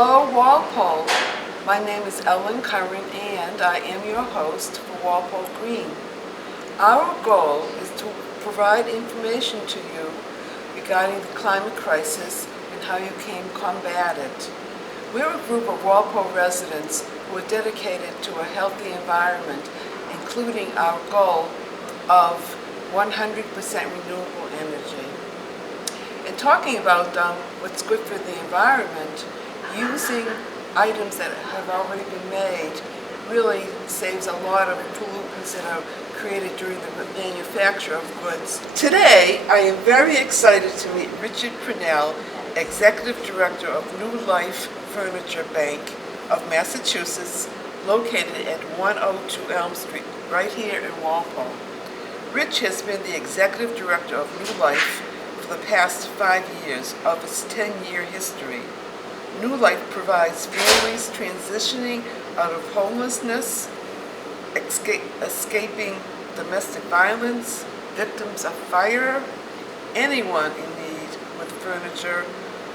Hello, Walpole. My name is Ellen Curran, and I am your host for Walpole Green. Our goal is to provide information to you regarding the climate crisis and how you can combat it. We're a group of Walpole residents who are dedicated to a healthy environment, including our goal of 100% renewable energy. And talking about what's good for the environment, using items that have already been made really saves a lot of pollutants that are created during the manufacture of goods. Today, I am very excited to meet Richard Purnell, Executive Director of New Life Furniture Bank of Massachusetts, located at 102 Elm Street, right here in Walpole. Rich has been the Executive Director of New Life for the past 5 years of its 10-year history. New Life provides families transitioning out of homelessness, escaping domestic violence, victims of fire, anyone in need with furniture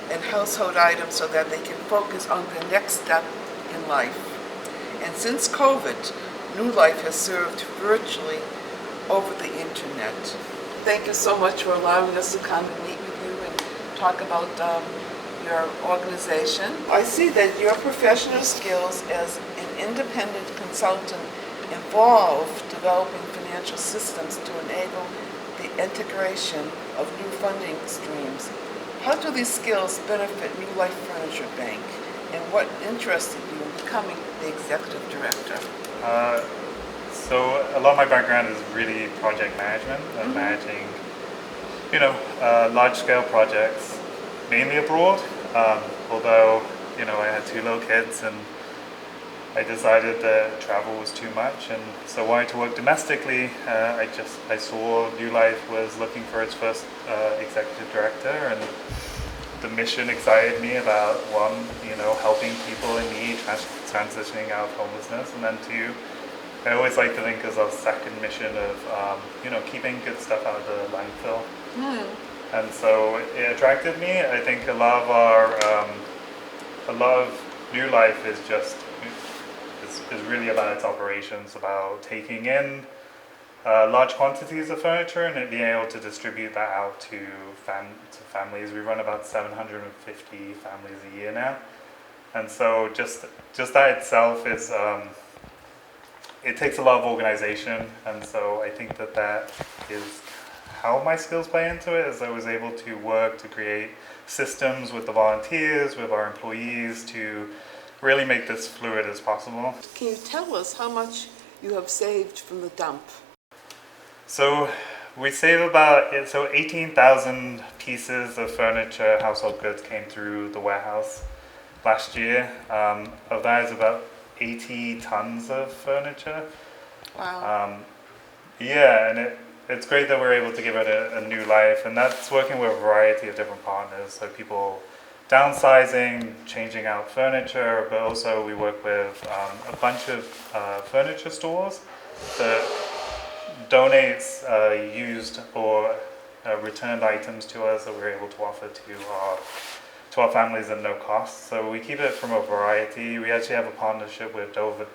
and household items so that they can focus on the next step in life. And since COVID, New Life has served virtually over the internet. Thank you so much for allowing us to come and meet with you and talk about your organization. I see that your professional skills as an independent consultant involve developing financial systems to enable the integration of new funding streams. How do these skills benefit New Life Furniture Bank, and what interested you in becoming the executive director? So a lot of my background is really project management and managing, large-scale projects, mainly abroad. Although, I had 2 little kids and I decided that travel was too much, and so wanted to work domestically. I saw New Life was looking for its first executive director, and the mission excited me about one, helping people in need transitioning out of homelessness, and then 2, I always like to think as a second mission of, keeping good stuff out of the landfill. And so it attracted me. I think a lot of New Life is really about its operations, about taking in large quantities of furniture and being able to distribute that out to families. We run about 750 families a year now, and so just that itself is it takes a lot of organization, and so I think that is how my skills play into it, as I was able to work to create systems with the volunteers, with our employees, to really make this fluid as possible. Can you tell us how much you have saved from the dump? So we save about 18,000 pieces of furniture, household goods came through the warehouse last year. Of that is about 80 tons of furniture. Wow. And it's great that we're able to give it a new life, and that's working with a variety of different partners. So people downsizing, changing out furniture, but also we work with a bunch of furniture stores that donates used or returned items to us that we're able to offer to our families at no cost. So we keep it from a variety. We actually have a partnership with Dover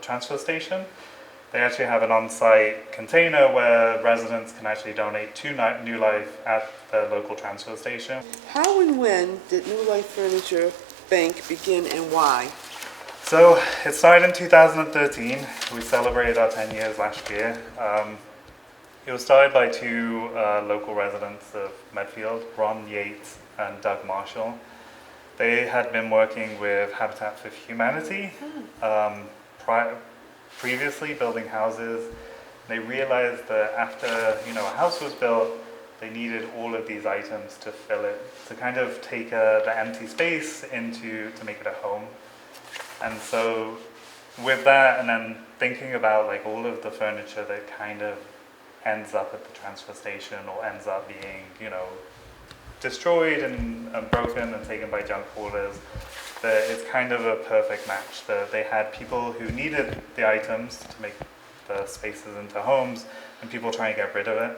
Transfer Station. They actually have an on-site container where residents can actually donate to New Life at the local transfer station. How and when did New Life Furniture Bank begin, and why? So it started in 2013. We celebrated our 10 years last year. It was started by 2 local residents of Medfield, Ron Yates and Doug Marshall. They had been working with Habitat for Humanity previously, building houses. They realized that after a house was built, they needed all of these items to fill it, to kind of take the empty space to make it a home. And so with that, and then thinking about all of the furniture that kind of ends up at the transfer station or ends up being destroyed and broken and taken by junk haulers, that it's kind of a perfect match. That they had people who needed the items to make the spaces into homes, and people trying to get rid of it.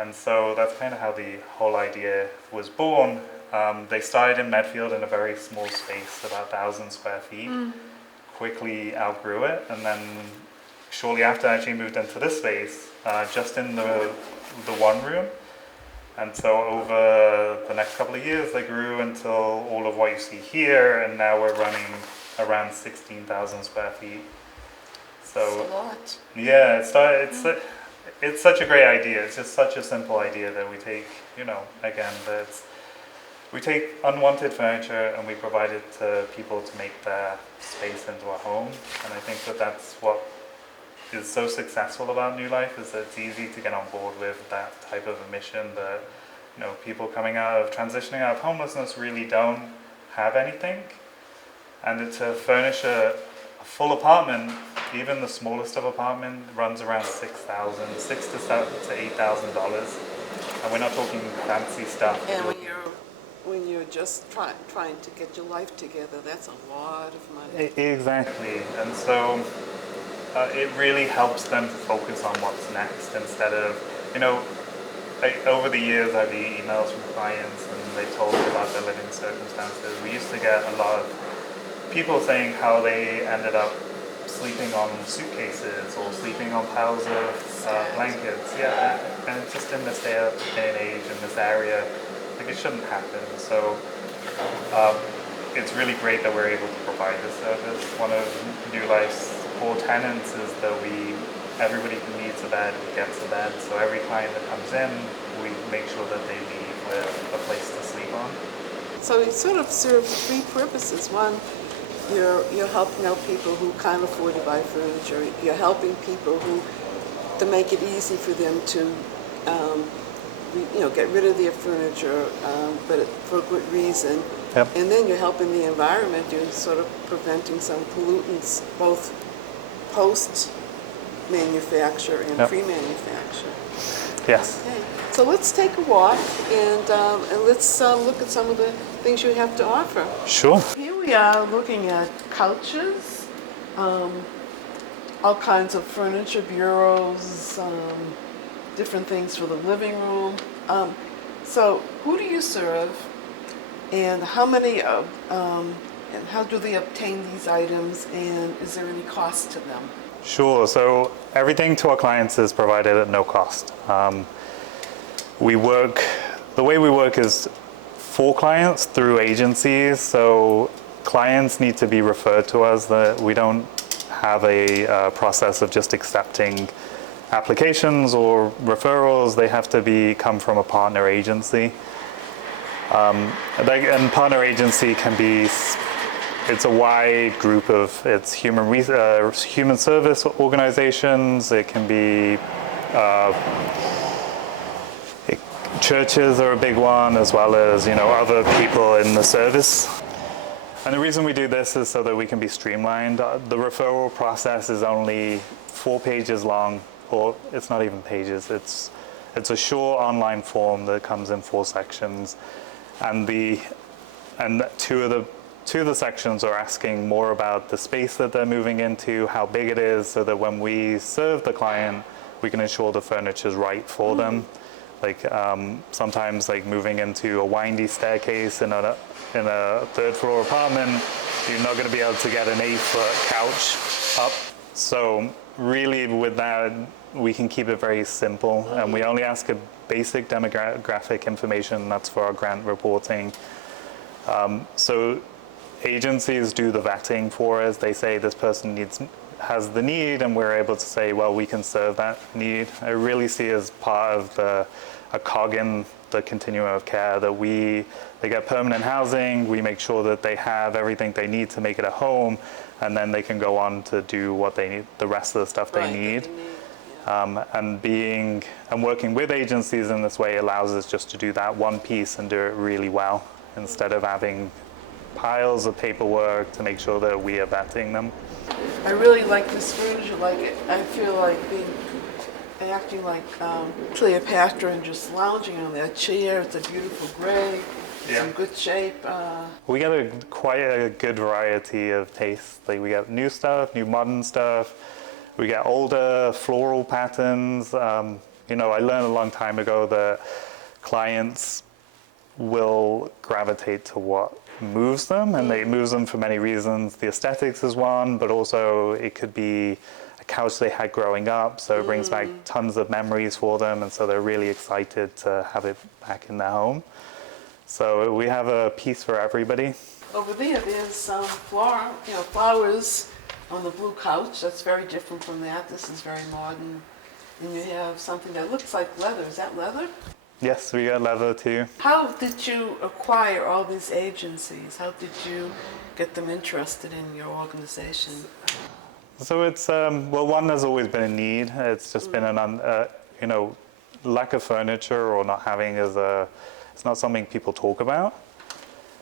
And so that's kind of how the whole idea was born. They started in Medfield in a very small space, about 1,000 square feet. Quickly outgrew it, and then shortly after I actually moved into this space, just in the one room. And so over the next couple of years, they grew until all of what you see here, and now we're running around 16,000 square feet. So That's a lot. yeah, it's such a great idea. It's just such a simple idea that we take, again, we take unwanted furniture and we provide it to people to make their space into a home. And I think that that's what is so successful about New Life, is that it's easy to get on board with that type of a mission that, people transitioning out of homelessness really don't have anything. And to furnish a full apartment, even the smallest of apartment, runs around $6,000 to $8,000, and we're not talking fancy stuff. And when you're just trying to get your life together, that's a lot of money. Exactly, and so it really helps them to focus on what's next instead of, over the years I've had emails from clients and they told me about their living circumstances. We used to get a lot of people saying how they ended up sleeping on suitcases or sleeping on piles of blankets. Yeah, and it's just in this day and age, in this area, it shouldn't happen. So it's really great that we're able to provide this service. One of New Life's core tenets is that everybody who needs a bed gets a bed. So every client that comes in, we make sure that they leave with a place to sleep on. So it sort of serves three purposes. One, you're helping out people who can't afford to buy furniture. You're helping people to make it easy for them to get rid of their furniture, but for a good reason. Yep. And then you're helping the environment. You're sort of preventing some pollutants, both post-manufacture and Yep. pre-manufacture. Yes. Okay. So let's take a walk and let's look at some of the things you have to offer. Sure. Here we are looking at couches, all kinds of furniture, bureaus, different things for the living room. So who do you serve, and how many and how do they obtain these items, and is there any cost to them? Sure. So everything to our clients is provided at no cost. The way we work is for clients through agencies. So clients need to be referred to us. That we don't have a process of just accepting applications or referrals. They have to come from a partner agency. And partner agency can be, it's a wide group of, it's human service organizations. It can be churches are a big one, as well as other people in the service. And the reason we do this is so that we can be streamlined. The referral process is only 4 pages long, or it's not even pages. It's a short online form that comes in 4 sections, and two of the sections are asking more about the space that they're moving into, how big it is, so that when we serve the client, we can ensure the furniture is right for them. Like sometimes, like moving into a windy staircase in a 3rd floor apartment, you're not going to be able to get an 8-foot couch up. So really, with that, we can keep it very simple, and we only ask a basic demographic information. That's for our grant reporting. So agencies do the vetting for us. They say this person has the need, and we're able to say, well, we can serve that need. I really see as part of a cog in the continuum of care that they get permanent housing. We make sure that they have everything they need to make it a home, and then they can go on to do what they need, the rest of the stuff they need. And working with agencies in this way allows us just to do that one piece and do it really well, instead of having piles of paperwork to make sure that we are vetting them. I really like this furniture. I feel like acting like Cleopatra and just lounging on that chair. It's a beautiful gray. It's in good shape. We got quite a good variety of tastes. Like we got new stuff, new modern stuff. We got older floral patterns. I learned a long time ago that clients will gravitate to what moves them, and it moves them for many reasons. The aesthetics is one, but also it could be a couch they had growing up, so it brings back tons of memories for them, and so they're really excited to have it back in their home. So we have a piece for everybody. Over there's some flowers on the blue couch. That's very different from that. This is very modern. And you have something that looks like leather. Is that leather? Yes, we got leather too. How did you acquire all these agencies? How did you get them interested in your organization? So it's, well, one, there's always been a need. It's just been lack of furniture or not having it's not something people talk about.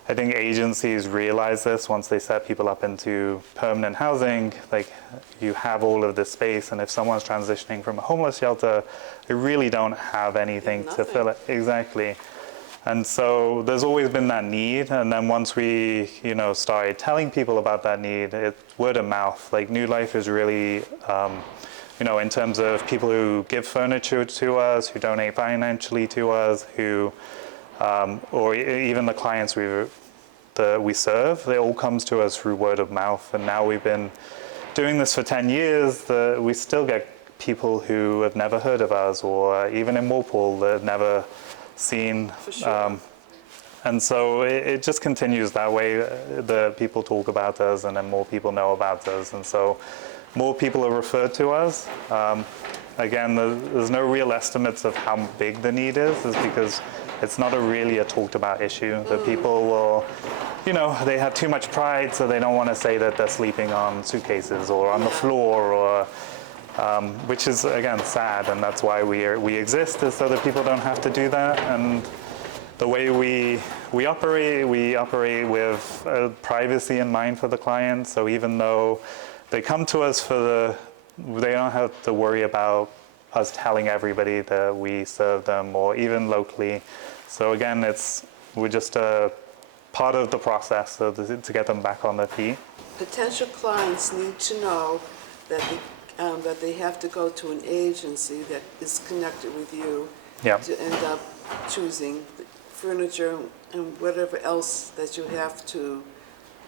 I think agencies realize this once they set people up into permanent housing. Like, you have all of this space, and if someone's transitioning from a homeless shelter, they really don't have anything to fill it. Exactly. And so there's always been that need, and then once we, started telling people about that need, it's word of mouth. Like, New Life is really, in terms of people who give furniture to us, who donate financially to us, who or even the clients we serve, it all comes to us through word of mouth. And now we've been doing this for 10 years, we still get people who have never heard of us, or even in Walpole, that have never seen. For sure. And so it just continues that way. The people talk about us, and then more people know about us. And so more people are referred to us. Again, there's no real estimates of how big the need is because it's not really a talked about issue. The people will, they have too much pride, so they don't want to say that they're sleeping on suitcases or on the floor, or which is, again, sad. And that's why we exist, is so that people don't have to do that. And the way we operate with privacy in mind for the client. So even though they come to us they don't have to worry about us telling everybody that we serve them, or even locally. So again, we're just a part of the process to get them back on their feet. Potential clients need to know that they have to go to an agency that is connected with you to end up choosing furniture and whatever else that you have to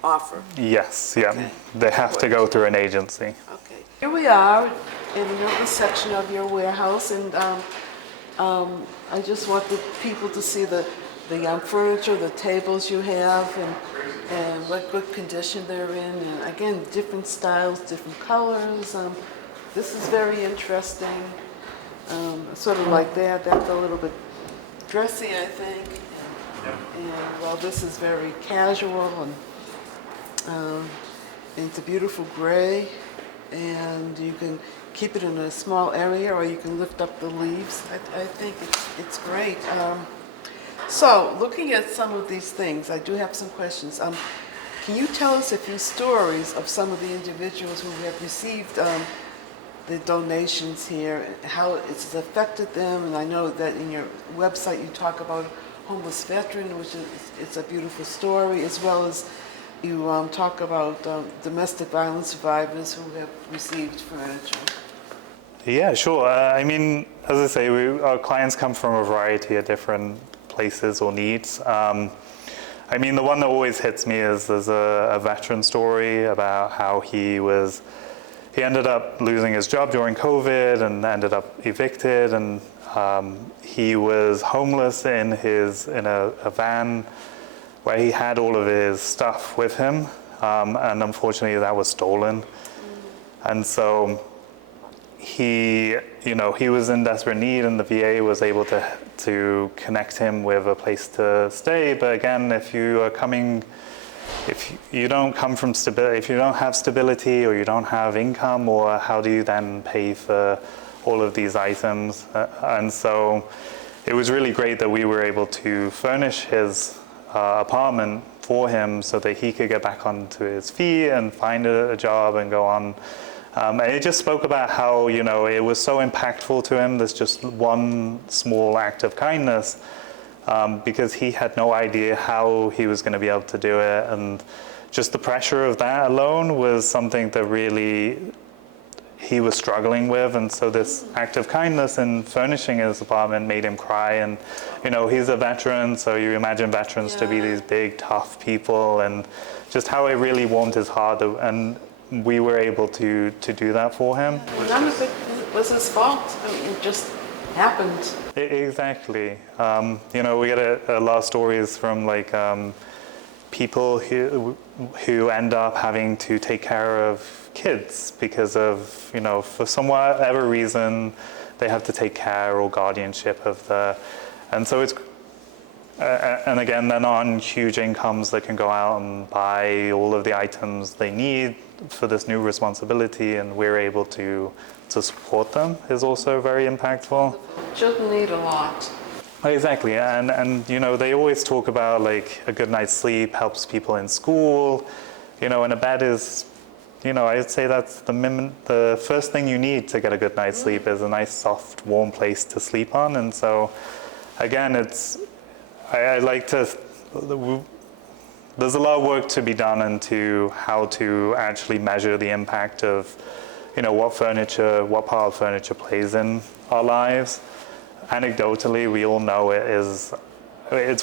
offer. Yes, yeah. Okay. They have to go through an agency. Okay. Here we are in another section of your warehouse, and I just want the people to see the furniture, the tables you have, and what good condition they're in. And again, different styles, different colors. This is very interesting. Sort of like that. That's a little bit dressy, I think. And well, this is very casual, and it's a beautiful gray, and you can keep it in a small area, or you can lift up the leaves. I think it's great. So, looking at some of these things, I do have some questions. Can you tell us a few stories of some of the individuals who have received the donations here, how it's affected them? And I know that in your website you talk about homeless veteran, which it's a beautiful story, as well as you talk about domestic violence survivors who have received furniture. Yeah, sure. I mean, as I say, our clients come from a variety of different places or needs. I mean, the one that always hits me is there's a veteran story about how he ended up losing his job during COVID and ended up evicted, and he was homeless in a van where he had all of his stuff with him, and unfortunately that was stolen. And so he was in desperate need, and the VA was able to connect him with a place to stay. But again, if you don't come from stability, if you don't have stability, or you don't have income, or how do you then pay for all of these items? And so it was really great that we were able to furnish his apartment for him so that he could get back onto his feet and find a job and go on. And it just spoke about how, it was so impactful to him, this just one small act of kindness, because he had no idea how he was going to be able to do it. And just the pressure of that alone was something that really, he was struggling with, and so this act of kindness in furnishing his apartment made him cry. And he's a veteran, so you imagine veterans to be these big tough people, and just how it really warmed his heart, and we were able to do that for him. None of it was his fault. I mean, it just happened. Exactly. We get a lot of stories from people who end up having to take care of kids because of, for some whatever reason, they have to take care or guardianship of and so it's, and again, they're not on huge incomes that can go out and buy all of the items they need for this new responsibility, and we're able to support them is also very impactful. Children need a lot. Exactly, and they always talk about a good night's sleep helps people in school, and a bed is, I'd say that's the first thing you need to get a good night's sleep is a nice, soft, warm place to sleep on. And so, again, I like to. There's a lot of work to be done into how to actually measure the impact of, what part of furniture plays in our lives. Anecdotally, we all know it's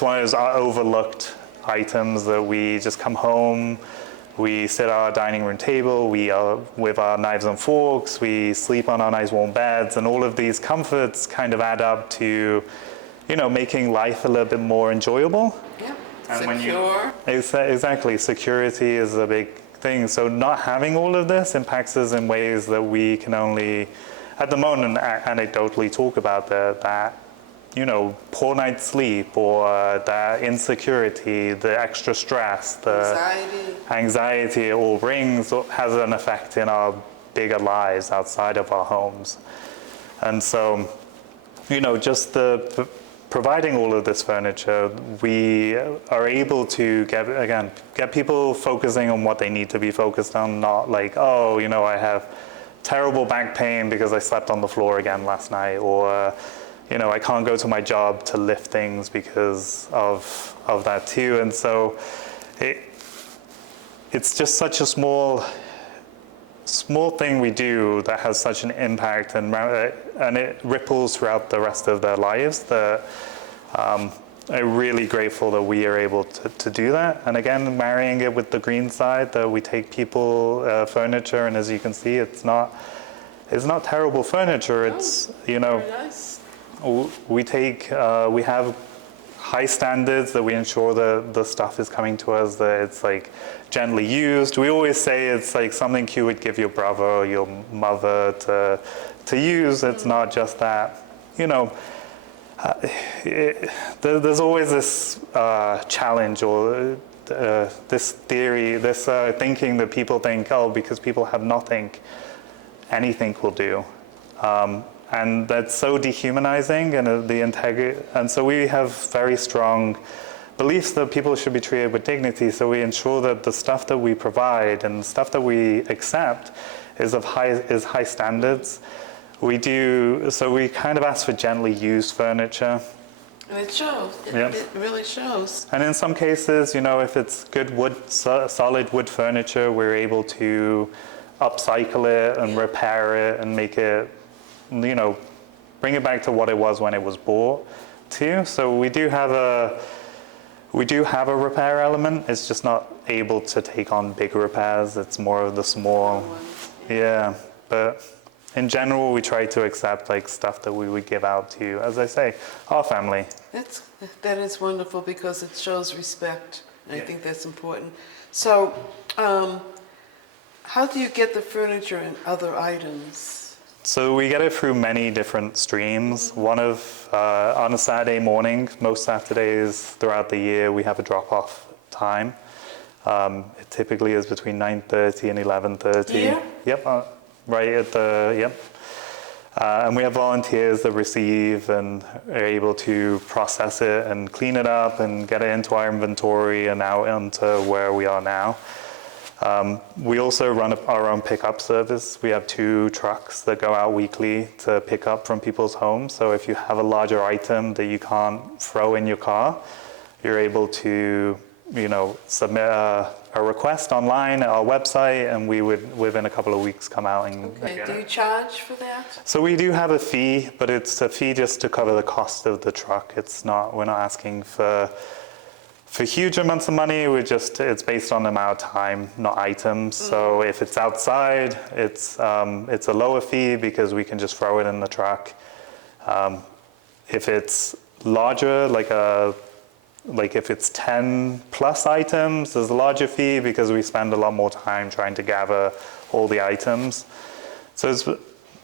one of those overlooked items that we just come home, we sit at our dining room table, we are with our knives and forks, we sleep on our nice warm beds, and all of these comforts kind of add up to, making life a little bit more enjoyable. Yeah, and secure. Exactly, security is a big thing. So not having all of this impacts us in ways that we can only, at the moment, anecdotally talk about that poor night's sleep, or that insecurity, the extra stress, the anxiety it all brings has an effect in our bigger lives outside of our homes. And so, just providing all of this furniture, we are able to get people focusing on what they need to be focused on, not I have terrible back pain because I slept on the floor again last night, or I can't go to my job to lift things because of that too. And so it's just such a small thing we do that has such an impact, and it ripples throughout the rest of their lives, that I'm really grateful that we are able to do that. And again, marrying it with the green side, that we take people furniture, and as you can see, it's not terrible furniture. It's very nice. We have high standards that we ensure that the stuff is coming to us, that it's gently used. We always say it's something you would give your brother or your mother to use. It's not just that, there's always this challenge, or this theory, this thinking that people think, because people have nothing, anything will do. And that's so dehumanizing, and and so we have very strong beliefs that people should be treated with dignity. So we ensure that the stuff that we provide and the stuff that we accept is high standards. We kind of ask for gently used furniture. And it shows. It really shows. And in some cases, if it's good solid wood furniture, we're able to upcycle it and repair it and make it, bring it back to what it was when it was bought too. So we do have a repair element. It's just not able to take on big repairs. It's more of the small. Yeah, but in general, we try to accept stuff that we would give out to, as I say, our family. That is wonderful, because it shows respect. And I think that's important. So, how do you get the furniture and other items? So we get it through many different streams. One on a Saturday morning, most Saturdays throughout the year, we have a drop-off time. It typically is between 9:30 and 11:30. Here? Yep, right at yep. And we have volunteers that receive and are able to process it and clean it up and get it into our inventory and out into where we are now. We also run our own pickup service. We have 2 trucks that go out weekly to pick up from people's homes. So if you have a larger item that you can't throw in your car, you're able to, submit a request online at our website, and we would, within a couple of weeks, come out and Okay, get do it. you charge for that? So we do have a fee, but it's a fee just to cover the cost of the truck. It's not, we're not asking for huge amounts of money. It's based on the amount of time, not items. So if it's outside, it's a lower fee because we can just throw it in the truck. If it's larger, like if it's 10 plus items, there's a larger fee because we spend a lot more time trying to gather all the items.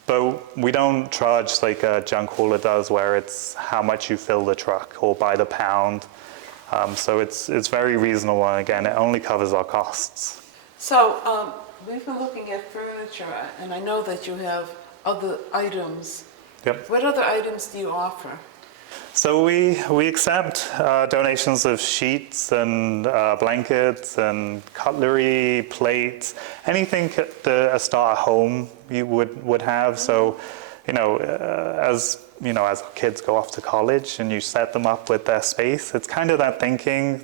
But we don't charge like a junk hauler does, where it's how much you fill the truck or by the pound. So it's very reasonable, and again, it only covers our costs. So we've been looking at furniture, and I know that you have other items. Yep. What other items do you offer? So we accept donations of sheets and blankets and cutlery, plates, anything that a starter home you would have. So, as our kids go off to college and you set them up with their space, it's kind of that thinking.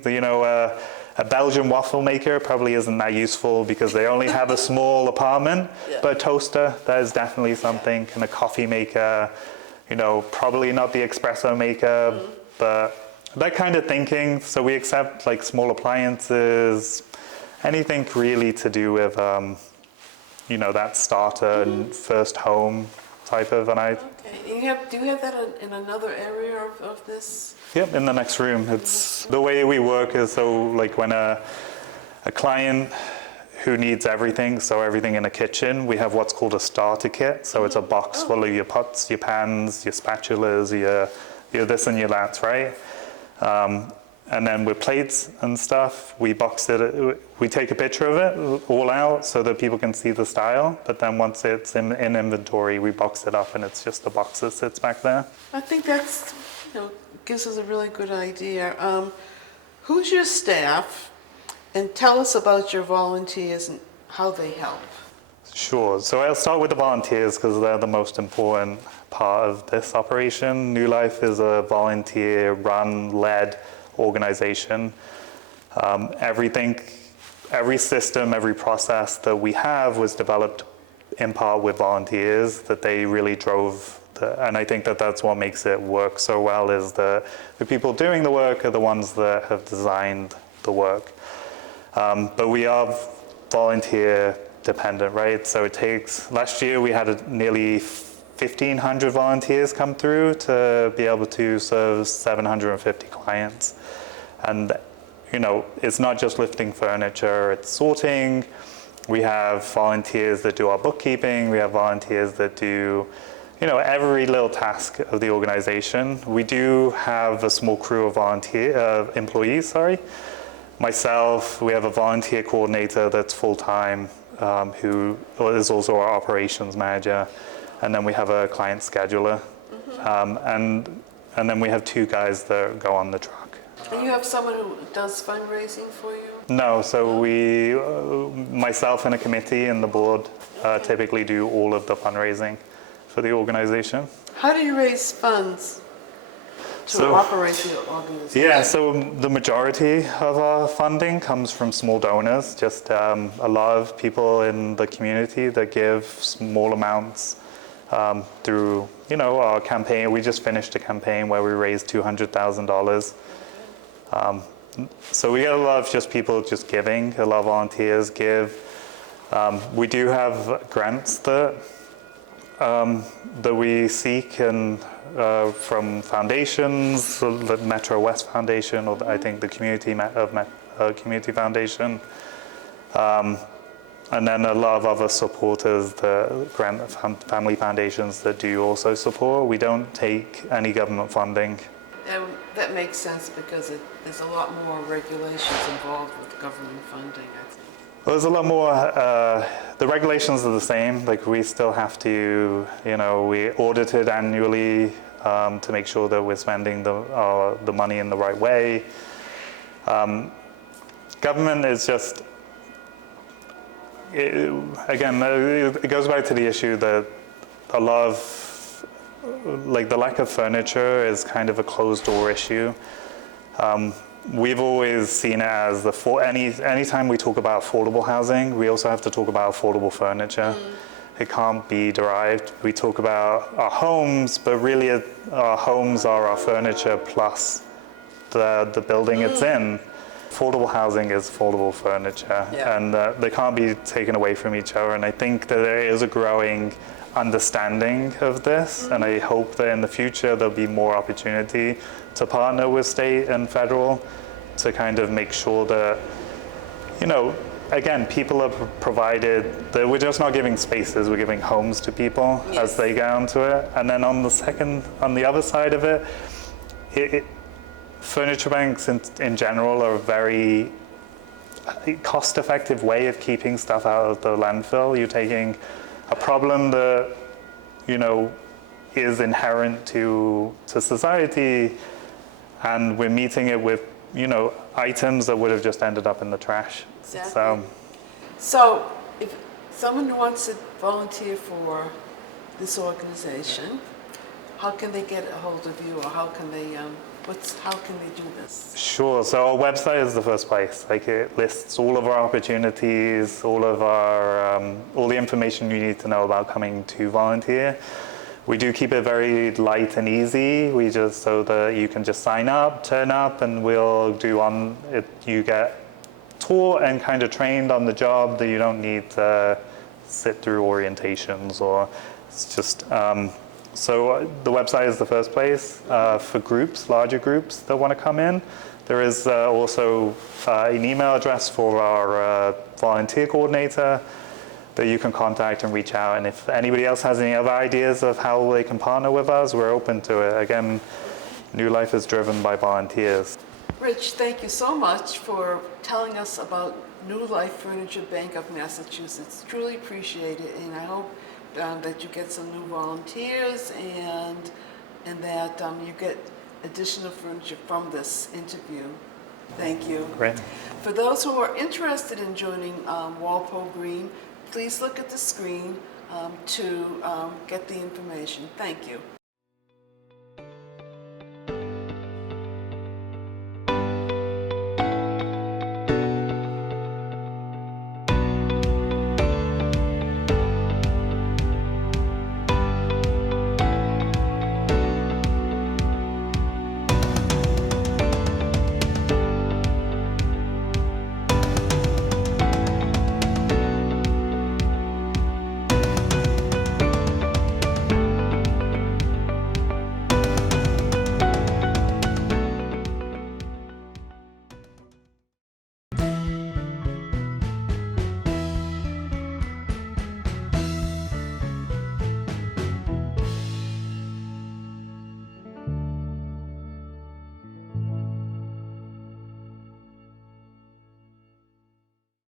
A Belgian waffle maker probably isn't that useful because they only have a small apartment. Yeah. But a toaster, that is definitely something, and a coffee maker. Probably not the espresso maker, but that kind of thinking. So we accept like small appliances, anything really to do with, that starter and first home type of an item. Okay. Do you have that in another area of this? Yep, in the next room. It's the way we work is so like when a client who needs everything, so everything in a kitchen, we have what's called a starter kit. So it's a box full of your pots, your pans, your spatulas, your this and your that, right? And then with plates and stuff, we box it, we take a picture of it all out so that people can see the style. But then once it's in inventory, we box it up and it's just a box that sits back there. I think that's, gives us a really good idea. Who's your staff? And tell us about your volunteers and how they help. Sure. So I'll start with the volunteers because they're the most important part of this operation. New Life is a volunteer-run, led organization. Every system, every process that we have was developed in part with volunteers that they really drove. And I think that that's what makes it work so well is the people doing the work are the ones that have designed the work. But we are volunteer dependent, right? So it takes, last year we had nearly 1,500 volunteers come through to be able to serve 750 clients. And, it's not just lifting furniture, it's sorting. We have volunteers that do our bookkeeping. We have volunteers that do, every little task of the organization. We do have a small crew of employees, Myself, we have a volunteer coordinator that's full-time, who is also our operations manager, and then we have a client scheduler, and then we have 2 guys that go on the truck. And you have someone who does fundraising for you? No, so myself and a committee and the board typically do all of the fundraising for the organization. How do you raise funds to operate the organization? Yeah, so the majority of our funding comes from small donors, just a lot of people in the community that give small amounts through, our campaign. We just finished a campaign where we raised $200,000. So we get a lot of just people just giving, a lot of volunteers give. We do have grants that we seek and from foundations, the Metro West Foundation, or I think the Community Foundation, and then a lot of other supporters, the family foundations that do also support. We don't take any government funding. That makes sense because there's a lot more regulations involved with government funding, I think. Well, there's a lot more, the regulations are the same, like we still have to, we audit it annually to make sure that we're spending the money in the right way. Government is just, it goes back to the issue that a lot of, like the lack of furniture is kind of a closed door issue. we've always seen it as anytime we talk about affordable housing, we also have to talk about affordable furniture. It can't be derived. We talk about our homes, but really our homes are our furniture plus the building it's in. Affordable housing is affordable furniture, Yeah. and they can't be taken away from each other. And I think that there is a growing understanding of this, and I hope that in the future there'll be more opportunity to partner with state and federal to kind of make sure that, again, people are provided, that we're just not giving spaces, we're giving homes to people as they get onto it. And then on the other side of it, furniture banks in general are a very cost-effective way of keeping stuff out of the landfill. You're taking a problem that, is inherent to society, and we're meeting it with, items that would have just ended up in the trash. Exactly. So if someone wants to volunteer for this organization, how can they get a hold of you, or how can they do this? Sure. So our website is the first place. Like, it lists all of our opportunities, all the information you need to know about coming to volunteer. We do keep it very light and easy. We just, so that you can just sign up, turn up, and we'll do on it. You get taught and kind of trained on the job, that you don't need to sit through orientations, or it's just. So the website is the first place for groups, larger groups that want to come in. There is also an email address for our volunteer coordinator that you can contact and reach out. And if anybody else has any other ideas of how they can partner with us, we're open to it. Again, New Life is driven by volunteers. Rich, thank you so much for telling us about New Life Furniture Bank of Massachusetts. Truly appreciate it, and I hope that you get some new volunteers and that you get additional furniture from this interview. Thank you. Great. For those who are interested in joining Walpole Green, please look at the screen to get the information. Thank you.